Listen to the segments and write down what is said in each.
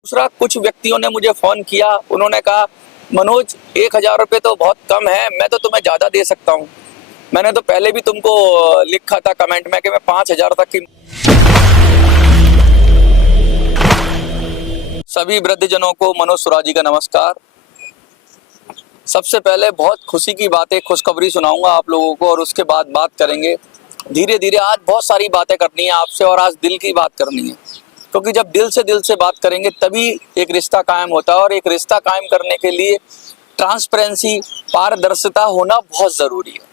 दूसरा, कुछ व्यक्तियों ने मुझे फोन किया, उन्होंने कहा मनोज 1,000 रुपये तो बहुत कम है, मैं तो तुम्हें ज्यादा दे सकता हूँ। मैंने तो पहले भी तुमको लिखा था कमेंट में कि मैं 5,000 तक की। सभी वृद्धजनों को मनोज सुराजी का नमस्कार। सबसे पहले बहुत खुशी की बात है, खुशखबरी सुनाऊंगा आप लोगों को और उसके बाद बात करेंगे धीरे धीरे। आज बहुत सारी बातें करनी है आपसे और आज दिल की बात करनी है, क्योंकि जब दिल से बात करेंगे तभी एक रिश्ता कायम होता है और एक रिश्ता कायम करने के लिए ट्रांसपेरेंसी, पारदर्शिता होना बहुत ज़रूरी है।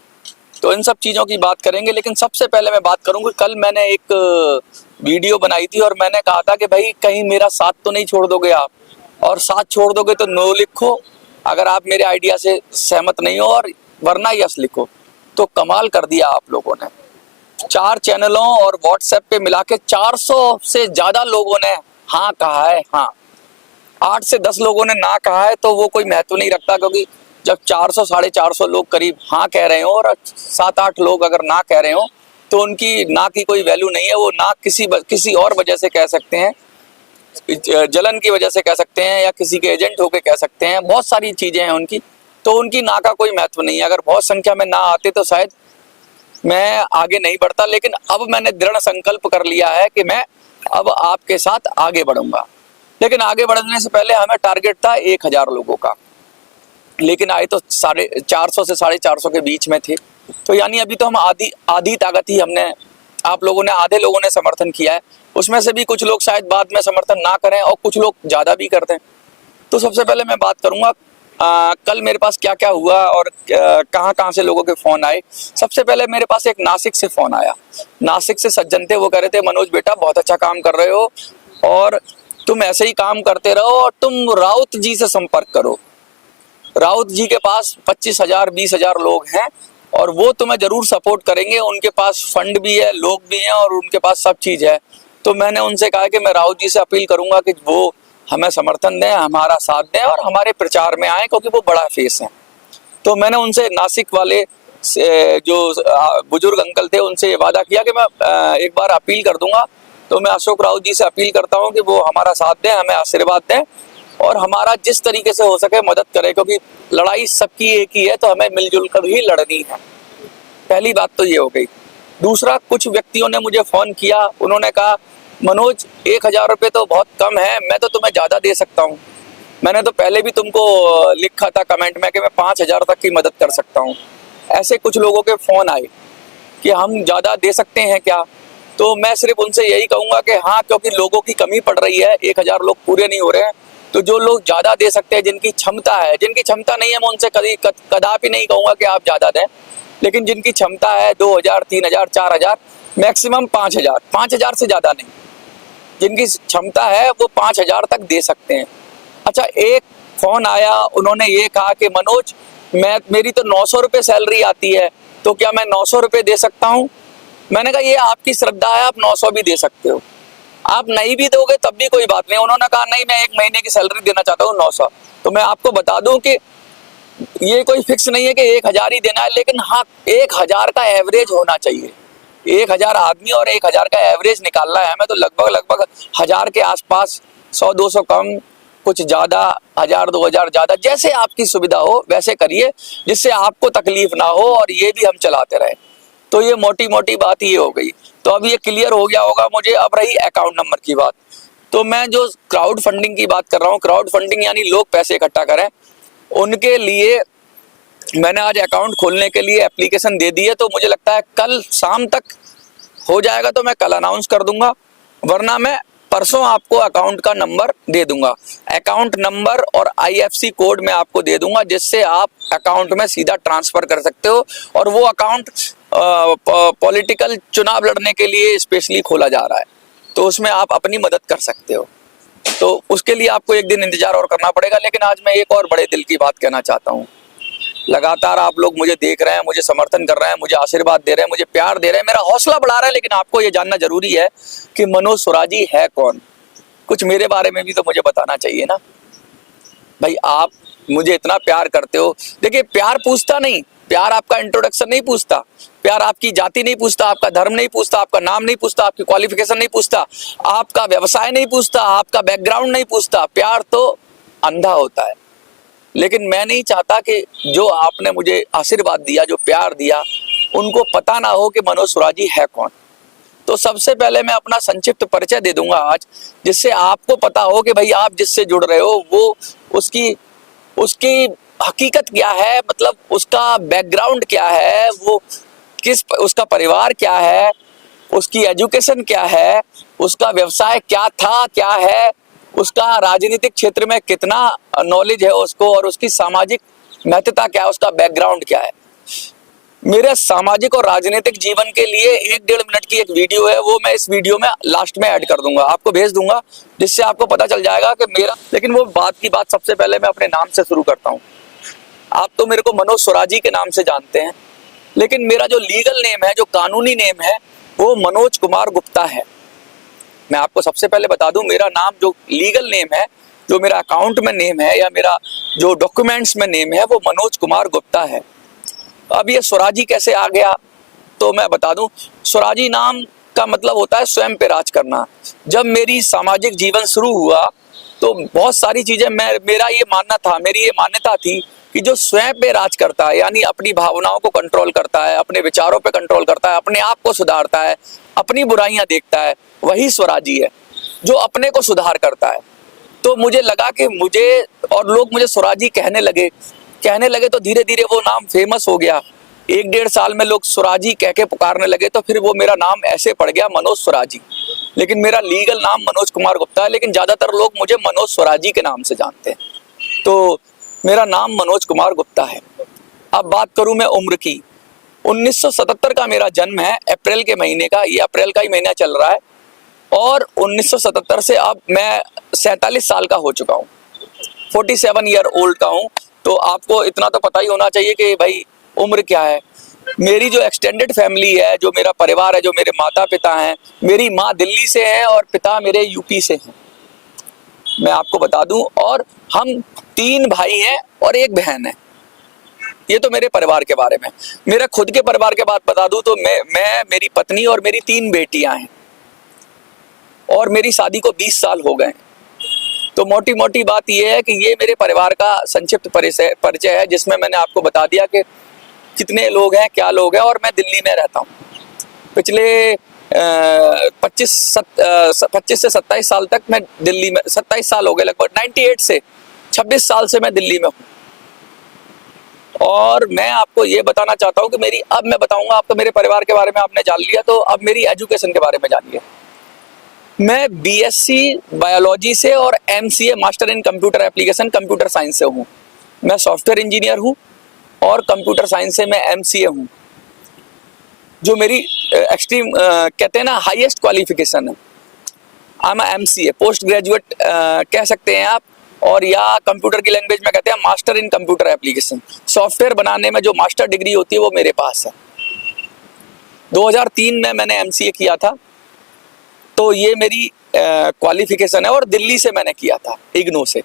तो इन सब चीज़ों की बात करेंगे, लेकिन सबसे पहले मैं बात करूंगी, कल मैंने एक वीडियो बनाई थी और मैंने कहा था कि भाई कहीं मेरा साथ तो नहीं छोड़ दोगे आप, और साथ छोड़ दोगे तो नो लिखो अगर आप मेरे आइडिया से सहमत नहीं हो, और वरना यस लिखो। तो कमाल कर दिया आप लोगों ने। 4 चैनलों और व्हाट्सएप पे मिला के 400 से ज्यादा लोगों ने हाँ कहा है। हाँ, 8 से 10 लोगों ने ना कहा है, तो वो कोई महत्व नहीं रखता, क्योंकि जब 400 साढ़े 400 लोग करीब हाँ कह रहे हो और 7-8 लोग अगर ना कह रहे हो, तो उनकी ना की कोई वैल्यू नहीं है। वो ना किसी और वजह से कह सकते हैं, जलन की वजह से कह सकते हैं, या किसी के एजेंट होके कह सकते हैं, बहुत सारी चीजें हैं उनकी। तो उनकी ना का कोई महत्व नहीं है। अगर बहुत संख्या में ना आते तो शायद मैं आगे नहीं बढ़ता, लेकिन अब मैंने दृढ़ संकल्प कर लिया है कि मैं अब आपके साथ आगे बढ़ूंगा। लेकिन आगे बढ़ने से पहले हमें टारगेट था 1,000 लोगों का, लेकिन आए तो 450 से 450 के बीच में थे। तो यानी अभी तो हम आधी ताकत ही हमने, आप लोगों ने, आधे लोगों ने समर्थन किया है। उसमें से भी कुछ लोग शायद बाद में समर्थन ना करें और कुछ लोग ज्यादा भी कर दें। तो सबसे पहले मैं बात करूंगा कल मेरे पास क्या क्या हुआ और कहाँ कहाँ से लोगों के फोन आए। सबसे पहले मेरे पास एक नासिक से फोन आया। नासिक से सज्जन थे, वो कह रहे थे मनोज बेटा बहुत अच्छा काम कर रहे हो और तुम ऐसे ही काम करते रहो और तुम राउत जी से संपर्क करो। राउत जी के पास 25,000 20,000 लोग हैं और वो तुम्हें जरूर सपोर्ट करेंगे। उनके पास फंड भी है, लोग भी हैं और उनके पास सब चीज है। तो मैंने उनसे कहा कि मैं राउत जी से अपील करूंगा कि वो हमें समर्थन दें, हमारा साथ दें और हमारे प्रचार में आए, क्योंकि वो बड़ा फेस है। तो मैंने उनसे, नासिक वाले जो बुजुर्ग अंकल थे, उनसे ये वादा किया कि मैं एक बार अपील कर दूंगा। तो मैं अशोक राउत जी से अपील करता हूँ कि वो हमारा साथ दें, हमें आशीर्वाद दें और हमारा जिस तरीके से हो सके मदद करें, क्योंकि लड़ाई सबकी एक ही है, तो हमें मिलजुल कर ही लड़नी है। पहली बात तो ये हो गई। दूसरा, कुछ व्यक्तियों ने मुझे फोन किया, उन्होंने कहा मनोज 1,000 रुपये तो बहुत कम है, मैं तो तुम्हें ज्यादा दे सकता हूँ। मैंने तो पहले भी तुमको लिखा था कमेंट में कि मैं 5,000 तक की मदद कर सकता हूँ। ऐसे कुछ लोगों के फोन आए कि हम ज्यादा दे सकते हैं क्या। तो मैं सिर्फ उनसे यही कहूंगा कि हाँ, क्योंकि लोगों की कमी पड़ रही है, 1,000 लोग पूरे नहीं हो रहे हैं। तो जो लोग ज्यादा दे सकते हैं, जिनकी क्षमता है, जिनकी क्षमता नहीं है, मैं उनसे कदापि नहीं कहूंगा कि आप ज्यादा दें। लेकिन जिनकी क्षमता है 2,000 3,000 4,000, मैक्सिमम 5,000, 5,000 से ज्यादा नहीं, जिनकी क्षमता है वो 5,000 तक दे सकते हैं। अच्छा, एक फोन आया, उन्होंने ये कहा कि मनोज मेरी तो 900 रुपये सैलरी आती है, तो क्या मैं 900 रुपये दे सकता हूँ। मैंने कहा ये आपकी श्रद्धा है, आप 900 भी दे सकते हो, आप नहीं भी दोगे तब भी कोई बात नहीं। उन्होंने कहा नहीं, मैं 1 महीने की सैलरी देना चाहता हूँ 900। तो मैं आपको बता दूं कि ये कोई फिक्स नहीं है कि 1,000 ही देना है, लेकिन हाँ 1,000 का एवरेज होना चाहिए। 1,000 आदमी और 1,000 का एवरेज निकालना है हमें, तो लगभग 1,000 के आसपास, 100-200 कम, कुछ ज्यादा, 1,000-2,000 ज्यादा, जैसे आपकी सुविधा हो वैसे करिए, जिससे आपको तकलीफ ना हो और ये भी हम चलाते रहे। तो ये मोटी मोटी बात ये हो गई। तो अब ये क्लियर हो गया होगा मुझे। अब रही अकाउंट नंबर की बात, तो मैं जो क्राउड फंडिंग की बात कर रहा हूँ, क्राउड फंडिंग यानी लोग पैसे इकट्ठा करें, उनके लिए मैंने आज अकाउंट खोलने के लिए एप्लीकेशन दे दी है। तो मुझे लगता है कल शाम तक हो जाएगा, तो मैं कल अनाउंस कर दूंगा, वरना मैं परसों आपको अकाउंट का नंबर दे दूंगा। अकाउंट नंबर और IFSC कोड मैं आपको दे दूंगा, जिससे आप अकाउंट में सीधा ट्रांसफर कर सकते हो। और वो अकाउंट पॉलिटिकल चुनाव लड़ने के लिए स्पेशली खोला जा रहा है, तो उसमें आप अपनी मदद कर सकते हो। तो उसके लिए आपको एक दिन इंतजार और करना पड़ेगा। लेकिन आज मैं एक और बड़े दिल की बात कहना चाहता हूँ। लगातार आप लोग मुझे देख रहे हैं, मुझे समर्थन कर रहे हैं, मुझे आशीर्वाद दे रहे हैं, मुझे प्यार दे रहे हैं, मेरा हौसला बढ़ा रहे हैं। लेकिन आपको ये जानना जरूरी है कि मनोज सुराजी है कौन। कुछ मेरे बारे में भी तो मुझे बताना चाहिए ना भाई। आप मुझे इतना प्यार करते हो, देखिए प्यार पूछता नहीं, प्यार आपका इंट्रोडक्शन नहीं पूछता, प्यार आपकी जाति नहीं पूछता, आपका धर्म नहीं पूछता, आपका नाम नहीं पूछता, आपकी क्वालिफिकेशन नहीं पूछता, आपका व्यवसाय नहीं पूछता, आपका बैकग्राउंड नहीं पूछता। प्यार तो अंधा होता है। लेकिन मैं नहीं चाहता कि जो आपने मुझे आशीर्वाद दिया, जो प्यार दिया, उनको पता ना हो कि मनोज सुराजी है कौन। तो सबसे पहले मैं अपना संक्षिप्त परिचय दे दूंगा आज, जिससे आपको पता हो कि भाई आप जिससे जुड़ रहे हो वो उसकी हकीकत क्या है, मतलब उसका बैकग्राउंड क्या है, वो उसका परिवार क्या है, उसकी एजुकेशन क्या है, उसका व्यवसाय क्या था, क्या है, उसका राजनीतिक क्षेत्र में कितना नॉलेज है उसको, और उसकी सामाजिक महत्वता क्या है, उसका बैकग्राउंड क्या है। मेरे सामाजिक और राजनीतिक जीवन के लिए 1-1.5 मिनट की एक वीडियो है, वो मैं इस वीडियो में लास्ट में ऐड कर दूंगा, आपको भेज दूंगा, जिससे आपको पता चल जाएगा कि मेरा। लेकिन वो बात सबसे पहले मैं अपने नाम से शुरू करता हूँ। आप तो मेरे को मनोज सुराजी के नाम से जानते हैं, लेकिन मेरा जो लीगल नेम है, जो कानूनी नेम है, वो मनोज कुमार गुप्ता है। मैं आपको सबसे पहले बता दूं, मेरा नाम जो लीगल नेम है, जो मेरा अकाउंट में नेम है या मेरा जो डॉक्यूमेंट्स में नेम है, वो मनोज कुमार गुप्ता है। अब ये सुराजी कैसे आ गया, तो मैं बता दूं, सुराजी नाम का मतलब होता है स्वयं पे राज करना। जब मेरी सामाजिक जीवन शुरू हुआ तो बहुत सारी चीजें मेरा ये मानना था, मेरी ये मान्यता थी कि जो स्वयं पे राज करता है, यानी अपनी भावनाओं को कंट्रोल करता है, अपने विचारों पे कंट्रोल करता है, अपने आप को सुधारता है, अपनी बुराइयां देखता है, वही स्वराजी है, जो अपने को सुधार करता है। तो मुझे लगा कि मुझे, और लोग मुझे स्वराजी कहने लगे तो धीरे धीरे वो नाम फेमस हो गया। 1-1.5 साल में लोग स्वराजी कह के पुकारने लगे, तो फिर वो मेरा नाम ऐसे पड़ गया, मनोज स्वराजी। लेकिन मेरा लीगल नाम मनोज कुमार गुप्ता है, लेकिन ज्यादातर लोग मुझे मनोज स्वराजी के नाम से जानते हैं। तो मेरा नाम मनोज कुमार गुप्ता है। अब बात करूं मैं उम्र की, 1977 का मेरा जन्म है, अप्रैल के महीने का, ये अप्रैल का ही महीना चल रहा है, और 1977 से अब मैं 47 साल का हो चुका हूँ, 47 ईयर ओल्ड का हूँ। तो आपको इतना तो पता ही होना चाहिए कि भाई उम्र क्या है। मेरी जो एक्सटेंडेड फैमिली है, जो मेरा परिवार है, जो मेरे माता पिता हैं, मेरी माँ दिल्ली से हैं और पिता मेरे यूपी से हैं, मैं आपको बता दूं, और हम 3 भाई हैं और 1 बहन है। ये तो मेरे परिवार के बारे में। मेरा खुद के परिवार के बात बता दूं तो मैं मेरी पत्नी और मेरी 3 बेटियां हैं, और मेरी शादी को 20 साल हो गए। तो मोटी मोटी बात यह है कि ये मेरे परिवार का संक्षिप्त परिचय है, जिसमें मैंने आपको बता दिया कि कितने लोग हैं, क्या लोग हैं, और मैं दिल्ली में रहता हूँ। पिछले 25 से 27 साल तक मैं दिल्ली में, 27 साल हो गए लगभग, 98 से 26 साल से मैं दिल्ली में हूँ। और मैं आपको ये बताना चाहता हूँ कि अब मैं बताऊंगा, आप तो मेरे परिवार के बारे में आपने जान लिया, तो अब मेरी एजुकेशन के बारे में जानिए। मैं बीएससी बायोलॉजी से और MCA master in computer application computer science से हूँ। मैं सॉफ्टवेयर इंजीनियर हूँ और कंप्यूटर साइंस से मैं एमसीए हूँ, जो मेरी एक्सट्रीम कहते हैं ना हाईएस्ट क्वालिफिकेशन है। I am MCA, post graduate कह सकते हैं आप, और या कंप्यूटर की लैंग्वेज में कहते हैं master in computer application. Software बनाने में जो मास्टर डिग्री होती है वो मेरे पास है। 2003 में मैंने एमसीए किया था, तो ये मेरी क्वालिफिकेशन है, और दिल्ली से मैंने किया था, इग्नू से।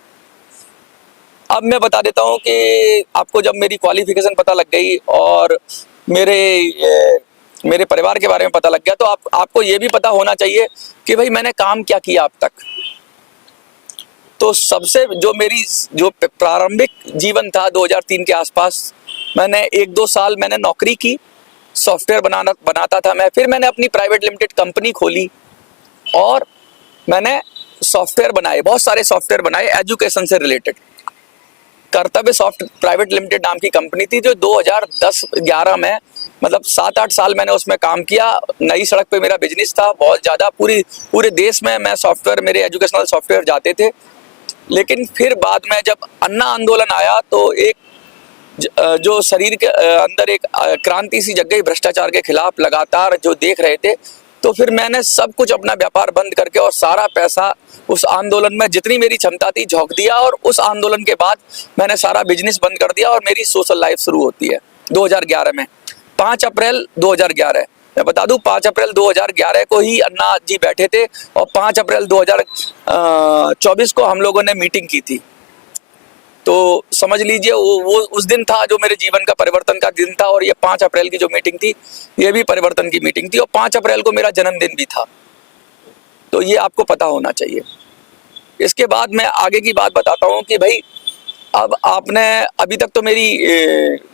अब मैं बता देता हूँ कि आपको जब मेरी क्वालिफिकेशन पता लग गई और मेरे परिवार के बारे में पता लग गया, तो आपको ये भी पता होना चाहिए कि भाई मैंने काम क्या किया अब तक। तो सबसे जो प्रारंभिक जीवन था 2003 के आसपास, मैंने 1-2 साल मैंने नौकरी की, सॉफ्टवेयर बनाता था मैं। फिर मैंने अपनी प्राइवेट लिमिटेड कंपनी खोली और मैंने सॉफ्टवेयर बनाए, बहुत सारे सॉफ्टवेयर बनाए एजुकेशन से रिलेटेड। कर्तव्य सॉफ्ट प्राइवेट लिमिटेड नाम की कंपनी थी, जो 2010-11 में, मतलब 7-8 साल मैंने उसमें काम किया। नई सड़क पे मेरा बिजनेस था, बहुत ज़्यादा पूरे देश में मैं सॉफ्टवेयर, मेरे एजुकेशनल सॉफ्टवेयर जाते थे। लेकिन फिर बाद में जब अन्ना आंदोलन आया, तो एक जो शरीर के अंदर एक क्रांति सी जग गई भ्रष्टाचार के खिलाफ, लगातार जो देख रहे थे। तो फिर मैंने सब कुछ अपना व्यापार बंद करके और सारा पैसा उस आंदोलन में जितनी मेरी क्षमता थी झोंक दिया, और उस आंदोलन के बाद मैंने सारा बिजनेस बंद कर दिया और मेरी सोशल लाइफ शुरू होती है 2011 में। 5 अप्रैल 2011, मैं बता दूं, 5 अप्रैल 2011 को ही अन्ना जी बैठे थे, और 5 अप्रैल 2024 को हम लोगों ने मीटिंग की थी। तो समझ लीजिए वो उस दिन था जो मेरे जीवन का परिवर्तन का दिन था। और ये 5 अप्रैल की जो मीटिंग थी ये भी परिवर्तन की मीटिंग थी, और 5 अप्रैल को मेरा जन्मदिन भी था। तो ये आपको पता होना चाहिए। इसके बाद मैं आगे की बात बताता हूँ कि भाई अब आपने अभी तक तो मेरी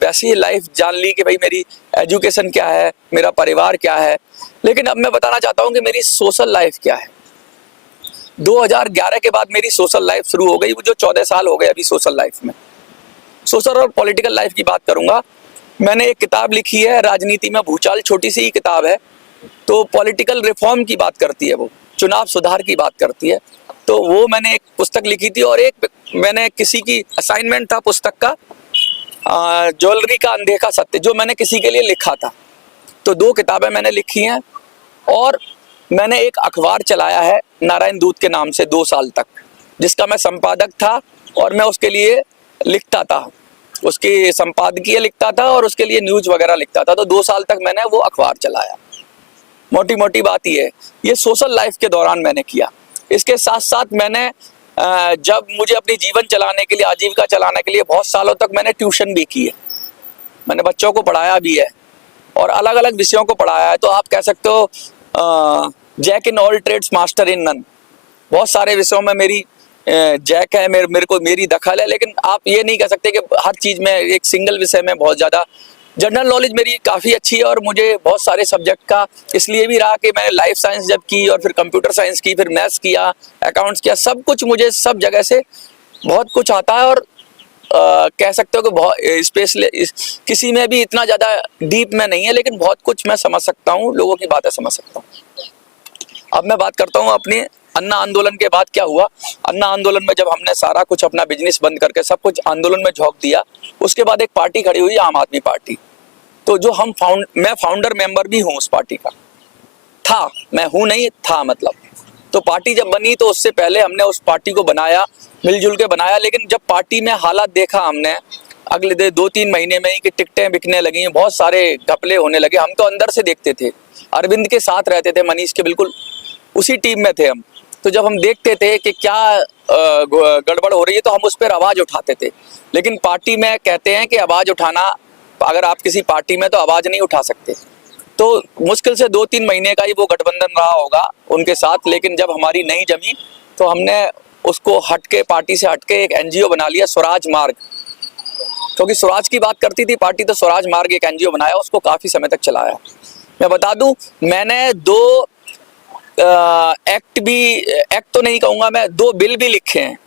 वैसी लाइफ जान ली कि भाई मेरी एजुकेशन क्या है, मेरा परिवार क्या है, लेकिन अब मैं बताना चाहता हूँ कि मेरी सोशल लाइफ क्या है। 2011 के बाद मेरी सोशल लाइफ शुरू हो गई, वो जो 14 साल हो गए अभी सोशल लाइफ में। सोशल और पॉलिटिकल लाइफ की बात करूंगा। मैंने एक किताब लिखी है, राजनीति में भूचाल, छोटी सी ही किताब है। तो पॉलिटिकल रिफॉर्म की बात करती है, वो चुनाव सुधार की बात करती है। तो वो मैंने एक पुस्तक लिखी थी, और एक मैंने किसी की असाइनमेंट था पुस्तक का, ज्वेलरी का अनदेखा सत्य, जो मैंने किसी के लिए लिखा था। तो 2 किताबें मैंने लिखी हैं, और मैंने एक अखबार चलाया है नारायण दूत के नाम से 2 साल तक, जिसका मैं संपादक था, और मैं उसके लिए लिखता था, उसके संपादकीय लिखता था, और उसके लिए न्यूज वगैरह लिखता था। तो 2 साल तक मैंने वो अखबार चलाया। मोटी मोटी बात ये सोशल लाइफ के दौरान मैंने किया। इसके साथ साथ मैंने जब मुझे अपनी जीवन चलाने के लिए, आजीविका चलाने के लिए, बहुत सालों तक मैंने ट्यूशन भी की है, मैंने बच्चों को पढ़ाया भी है, और अलग अलग विषयों को पढ़ाया है। तो आप कह सकते हो jack in all trades master in none. बहुत सारे विषयों में मेरी जैक है, मेरे को मेरी दखल है, लेकिन आप ये नहीं कह सकते कि हर चीज़ में, एक सिंगल विषय में बहुत ज़्यादा। जनरल नॉलेज मेरी काफ़ी अच्छी है, और मुझे बहुत सारे सब्जेक्ट का इसलिए भी रहा कि मैंने लाइफ साइंस जब की, और फिर कंप्यूटर साइंस की, फिर मैथ्स किया, अकाउंट्स किया, सब कुछ मुझे सब जगह से बहुत कुछ आता है। और कह सकते हो कि बहुत स्पेशली किसी में भी इतना ज़्यादा डीप में नहीं है, लेकिन बहुत कुछ मैं समझ सकता हूँ, लोगों की बातें समझ सकता हूँ। अब मैं बात करता हूँ अपने अन्ना आंदोलन के बाद क्या हुआ। अन्ना आंदोलन में जब हमने सारा कुछ अपना बिजनेस बंद करके सब कुछ आंदोलन में झोंक दिया, उसके बाद एक पार्टी खड़ी हुई, आम आदमी पार्टी। तो जो मैं फाउंडर मेंबर भी हूँ उस पार्टी का, था, मैं हूँ नहीं था मतलब। तो पार्टी जब बनी तो उससे पहले हमने उस पार्टी को बनाया, मिलजुल के बनाया, लेकिन जब पार्टी में हालात देखा हमने अगले 2-3 महीने में ही कि टिकटें बिकने लगी, बहुत सारे घपले होने लगे। हम तो अंदर से देखते थे, अरविंद के साथ रहते थे, मनीष के बिल्कुल उसी टीम में थे हम। तो जब हम देखते थे कि क्या गड़बड़ हो रही है, तो हम उस पर आवाज़ उठाते थे। लेकिन पार्टी में कहते हैं कि आवाज़ उठाना, अगर आप किसी पार्टी में तो आवाज़ नहीं उठा सकते। तो मुश्किल से 2-3 महीने का ही वो गठबंधन रहा होगा उनके साथ। लेकिन जब हमारी नहीं जमी तो हमने उसको हटके, पार्टी से हटके एक एनजीओ बना लिया, स्वराज मार्ग। क्योंकि स्वराज की बात करती थी पार्टी, तो स्वराज मार्ग एक एनजीओ बनाया, उसको काफ़ी समय तक चलाया। मैं बता दूं, मैंने 2 एक्ट तो नहीं कहूँगा मैं, 2 बिल भी लिखे हैं।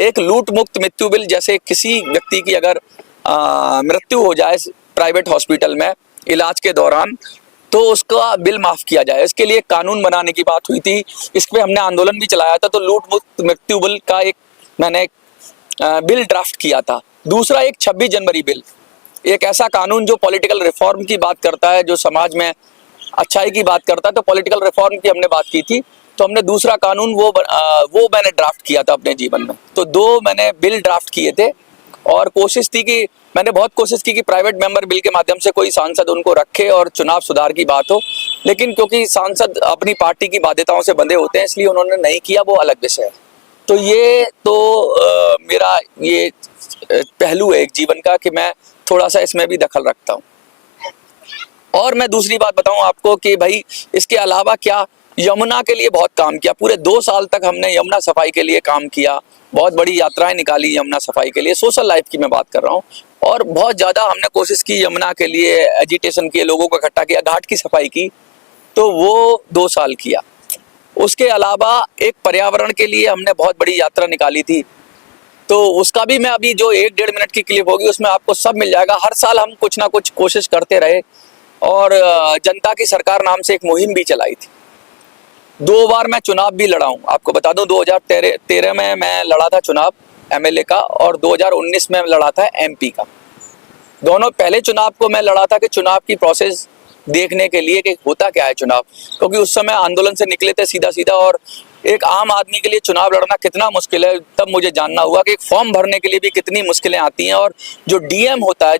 एक लूट मुक्त मृत्यु बिल, जैसे किसी व्यक्ति की अगर मृत्यु हो जाए प्राइवेट हॉस्पिटल में इलाज के दौरान, तो उसका बिल माफ़ किया जाए, इसके लिए कानून बनाने की बात हुई थी। इस पर हमने आंदोलन भी चलाया था। तो लूट मुक्त मृत्यु बिल का एक मैंने बिल ड्राफ्ट किया था। दूसरा एक 26 जनवरी बिल, एक ऐसा कानून जो पॉलिटिकल रिफॉर्म की बात करता है, जो समाज में अच्छाई की बात करता है। तो पॉलिटिकल रिफॉर्म की हमने बात की थी, तो हमने दूसरा कानून वो मैंने ड्राफ्ट किया था अपने जीवन में। तो 2 मैंने बिल ड्राफ्ट किए थे, और कोशिश थी कि मैंने बहुत कोशिश की कि प्राइवेट मेंबर बिल के माध्यम से कोई सांसद उनको रखे और चुनाव सुधार की बात हो। लेकिन क्योंकि सांसद अपनी पार्टी की बाध्यताओं से बंधे होते हैं, इसलिए उन्होंने नहीं किया, वो अलग विषय है। तो ये तो मेरा ये पहलू है एक जीवन का कि मैं थोड़ा सा इसमें भी दखल रखता हूँ। और मैं दूसरी बात बताऊं आपको कि भाई इसके अलावा क्या, यमुना के लिए बहुत काम किया। पूरे 2 साल तक हमने यमुना सफाई के लिए काम किया, बहुत बड़ी यात्राएं निकाली यमुना सफाई के लिए। सोशल लाइफ की मैं बात कर रहा हूँ। और बहुत ज़्यादा हमने कोशिश की यमुना के लिए, एजिटेशन किए, लोगों को इकट्ठा किया, घाट की सफाई की। तो वो 2 साल किया। उसके अलावा एक पर्यावरण के लिए हमने बहुत बड़ी यात्रा निकाली थी। तो उसका भी मैं अभी जो 1-1.5 मिनट की क्लिप होगी उसमें आपको सब मिल जाएगा। हर साल हम कुछ ना कुछ कोशिश करते रहे, और जनता की सरकार नाम से एक मुहिम भी चलाई थी। 2 बार मैं चुनाव भी लड़ा हूँ, आपको बता दूं। 2013 में मैं लड़ा था चुनाव एमएलए का, और 2019 में लड़ा था एमपी का। दोनों पहले चुनाव को मैं लड़ा था कि चुनाव की प्रोसेस देखने के लिए कि होता क्या है चुनाव, क्योंकि उस समय आंदोलन से निकले थे सीधा सीधा। और एक आम आदमी के लिए चुनाव लड़ना कितना मुश्किल है, तब मुझे जानना हुआ कि एक फॉर्म भरने के लिए भी कितनी मुश्किलें आती हैं। और जो डीएम होता है,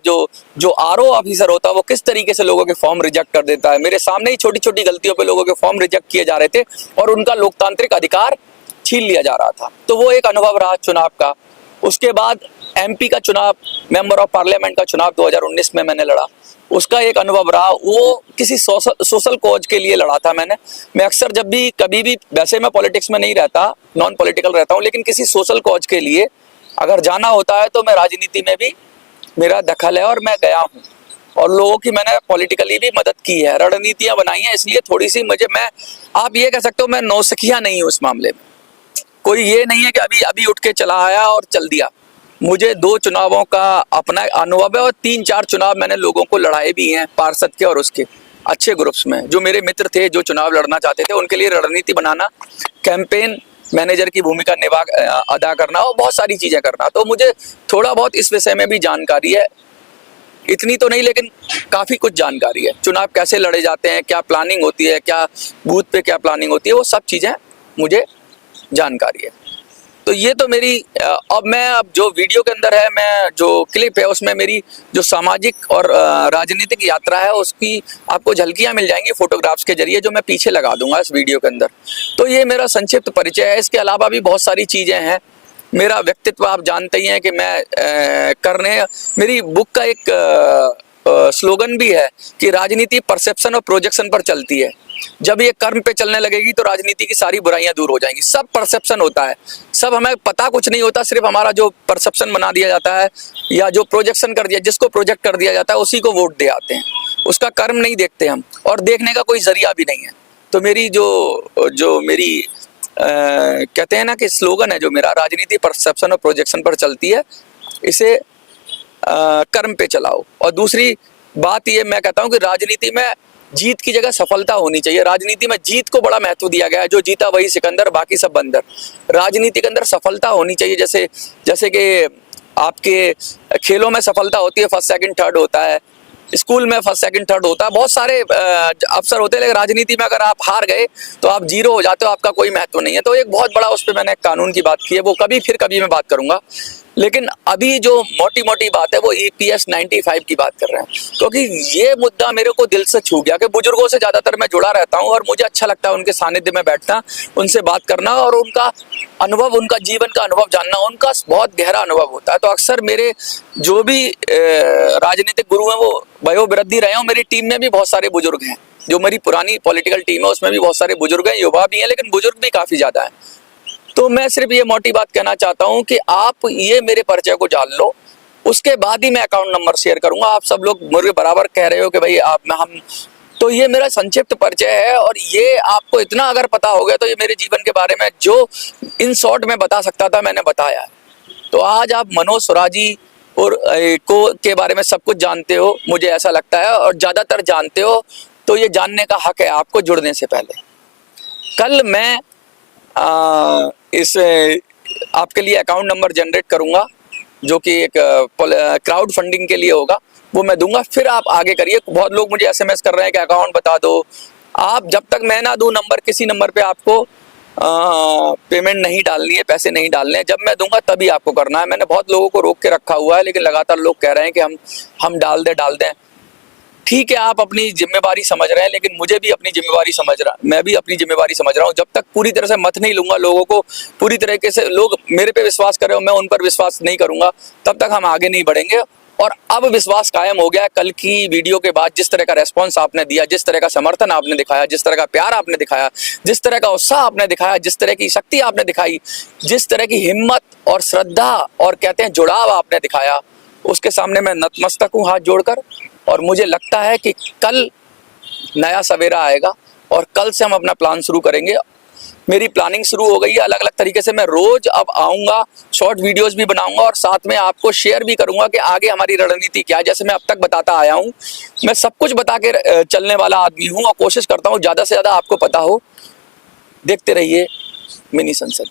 जो आरओ ऑफिसर होता है, वो किस तरीके से लोगों के फॉर्म रिजेक्ट कर देता है। मेरे सामने ही छोटी छोटी गलतियों पे लोगों के फॉर्म रिजेक्ट किए जा रहे थे, और उनका लोकतांत्रिक अधिकार छीन लिया जा रहा था। तो वो एक अनुभव रहा चुनाव का। उसके बाद एमपी का चुनाव, मेंबर ऑफ पार्लियामेंट का चुनाव 2019 में मैंने लड़ा, उसका एक अनुभव रहा। वो किसी सोशल कॉज के लिए लड़ा था मैंने। मैं अक्सर जब भी कभी भी, वैसे मैं पॉलिटिक्स में नहीं रहता, नॉन पॉलिटिकल रहता हूँ, लेकिन किसी सोशल कॉज के लिए अगर जाना होता है तो मैं राजनीति में भी मेरा दखल है और मैं गया हूँ और लोगों की मैंने पॉलिटिकली भी मदद की है, रणनीतियां बनाई हैं। इसलिए थोड़ी सी मुझे, मैं आप ये कह सकते हो मैं नौसिखिया नहीं हूँ इस मामले में। कोई ये नहीं है कि अभी अभी उठ के चला आया और चल दिया। मुझे 2 चुनावों का अपना अनुभव है और 3-4 चुनाव मैंने लोगों को लड़ाए भी हैं, पार्षद के और उसके अच्छे ग्रुप्स में। जो मेरे मित्र थे जो चुनाव लड़ना चाहते थे, उनके लिए रणनीति बनाना, कैंपेन मैनेजर की भूमिका अदा करना और बहुत सारी चीजें करना। तो मुझे थोड़ा बहुत इस विषय में भी जानकारी है, इतनी तो नहीं लेकिन काफी कुछ जानकारी है। चुनाव कैसे लड़े जाते हैं, क्या प्लानिंग होती है, क्या बूथ पे क्या प्लानिंग होती है, वो सब चीजें मुझे जानकारी है। तो ये तो मेरी अब जो वीडियो के अंदर है, मैं जो क्लिप है उसमें मेरी जो सामाजिक और राजनीतिक यात्रा है उसकी आपको झलकियां मिल जाएंगी फोटोग्राफ्स के जरिए, जो मैं पीछे लगा दूंगा इस वीडियो के अंदर। तो ये मेरा संक्षिप्त परिचय है। इसके अलावा भी बहुत सारी चीजें हैं। मेरा व्यक्तित्व आप जानते ही हैं कि मैं मेरी बुक का एक स्लोगन भी है कि राजनीति परसेप्शन और प्रोजेक्शन पर चलती है। जब ये कर्म पे चलने लगेगी तो राजनीति की सारी बुराइयां दूर हो जाएंगी। सब परसेप्शन होता है, सब हमें पता कुछ नहीं होता, सिर्फ हमारा जो परसेप्शन बना दिया जाता है या जो प्रोजेक्शन कर दिया, जिसको प्रोजेक्ट कर दिया जाता है उसी को वोट दे आते हैं। उसका कर्म नहीं देखते हम, और देखने का कोई जरिया भी नहीं है। तो मेरी जो मेरी कहते हैं ना कि स्लोगन है जो मेरा, राजनीति परसेप्शन और प्रोजेक्शन पर चलती है, इसे कर्म पे चलाओ। और दूसरी बात ये मैं कहता हूँ कि राजनीति में जीत की जगह सफलता होनी चाहिए। राजनीति में जीत को बड़ा महत्व दिया गया है, जो जीता वही सिकंदर, बाकी सब बंदर। राजनीति के अंदर सफलता होनी चाहिए। जैसे कि आपके खेलों में सफलता होती है, फर्स्ट सेकंड थर्ड होता है, स्कूल में फर्स्ट सेकंड थर्ड होता है, बहुत सारे अवसर होते हैं। लेकिन राजनीति में अगर आप हार गए तो आप जीरो हो जाते हो, आपका कोई महत्व नहीं है। तो एक बहुत बड़ा उस पर मैंने कानून की बात की है, वो कभी मैं बात करूंगा। लेकिन अभी जो मोटी मोटी बात है वो EPS 95 की बात कर रहे हैं, क्योंकि ये मुद्दा मेरे को दिल से छू गया कि बुजुर्गों से ज्यादातर मैं जुड़ा रहता हूं और मुझे अच्छा लगता है उनके सानिध्य में बैठना, उनसे बात करना और उनका अनुभव, उनका जीवन का अनुभव जानना। उनका बहुत गहरा अनुभव होता है। तो अक्सर मेरे जो भी राजनीतिक गुरु हैं वो वयोवृद्धि रहे हैं। मेरी टीम में भी बहुत सारे बुजुर्ग हैं, जो मेरी पुरानी पॉलिटिकल टीम है उसमें भी बहुत सारे बुजुर्ग हैं, युवा भी हैं, लेकिन बुजुर्ग भी काफी ज्यादा हैं। तो मैं सिर्फ ये मोटी बात कहना चाहता हूं कि आप ये मेरे परिचय को जान लो, उसके बाद ही मैं अकाउंट नंबर शेयर करूंगा। आप सब लोग मुझे बराबर कह रहे हो कि भाई हम, तो ये मेरा संक्षिप्त परिचय है। और ये आपको इतना अगर पता हो गया तो ये मेरे जीवन के बारे में जो इन शॉर्ट में बता सकता था मैंने बताया। तो आज आप मनोज स्वराजी और के बारे में सब कुछ जानते हो, मुझे ऐसा लगता है, और ज्यादातर जानते हो। तो ये जानने का हक है आपको जुड़ने से पहले। कल मैं इस आपके लिए अकाउंट नंबर जनरेट करूंगा, जो कि एक क्राउड फंडिंग के लिए होगा, वो मैं दूंगा। फिर आप आगे करिए। बहुत लोग मुझे SMS कर रहे हैं कि अकाउंट बता दो। आप जब तक मैं ना दूं नंबर, किसी नंबर पे आपको पेमेंट नहीं डालनी है, पैसे नहीं डालने हैं। जब मैं दूंगा तभी आपको करना है। मैंने बहुत लोगों को रोक के रखा हुआ है, लेकिन लगातार लोग कह रहे हैं कि हम डाल दें। ठीक है, आप अपनी जिम्मेवारी समझ रहे हैं, लेकिन मुझे भी अपनी जिम्मेवारी मैं भी अपनी जिम्मेवारी समझ रहा हूँ। जब तक पूरी तरह से मत नहीं लूंगा, लोगों को पूरी तरीके से, लोग मेरे पे विश्वास कर रहे हो, मैं उन पर विश्वास नहीं करूंगा, तब तक हम आगे नहीं बढ़ेंगे। और अब विश्वास कायम हो गया। कल की वीडियो के बाद जिस तरह का रेस्पॉन्स आपने दिया, जिस तरह का समर्थन आपने दिखाया, जिस तरह का प्यार आपने दिखाया, जिस तरह का उत्साह आपने दिखाया, जिस तरह की शक्ति आपने दिखाई, जिस तरह की हिम्मत और श्रद्धा और कहते हैं जुड़ाव आपने दिखाया, उसके सामने मैं नतमस्तक हूँ हाथ जोड़कर। और मुझे लगता है कि कल नया सवेरा आएगा और कल से हम अपना प्लान शुरू करेंगे। मेरी प्लानिंग शुरू हो गई है अलग अलग तरीके से। मैं रोज अब आऊँगा, शॉर्ट वीडियोस भी बनाऊंगा और साथ में आपको शेयर भी करूंगा कि आगे हमारी रणनीति क्या है। जैसे मैं अब तक बताता आया हूँ, मैं सब कुछ बता के चलने वाला आदमी हूँ और कोशिश करता हूँ ज़्यादा से ज़्यादा आपको पता हो। देखते रहिए मिनी सनसेट।